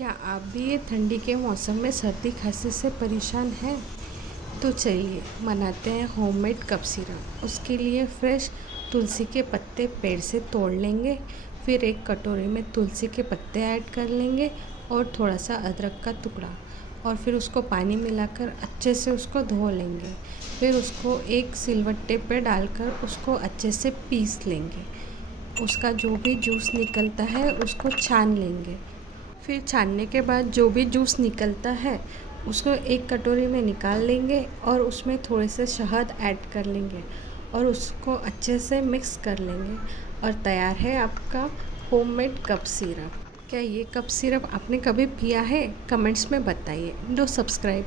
क्या आप भी ये ठंडी के मौसम में सर्दी खांसी से परेशान हैं? तो चलिए मनाते हैं होममेड कफ सिरप। उसके लिए फ्रेश तुलसी के पत्ते पेड़ से तोड़ लेंगे। फिर एक कटोरी में तुलसी के पत्ते ऐड कर लेंगे और थोड़ा सा अदरक का टुकड़ा, और फिर उसको पानी मिलाकर अच्छे से उसको धो लेंगे। फिर उसको एक सिलवट्टे पे डालकर उसको अच्छे से पीस लेंगे। उसका जो भी जूस निकलता है उसको छान लेंगे। फिर छानने के बाद जो भी जूस निकलता है उसको एक कटोरी में निकाल लेंगे और उसमें थोड़े से शहद ऐड कर लेंगे और उसको अच्छे से मिक्स कर लेंगे और तैयार है आपका होममेड कफ सिरप। क्या ये कफ सिरप आपने कभी पिया है? कमेंट्स में बताइए। Do subscribe.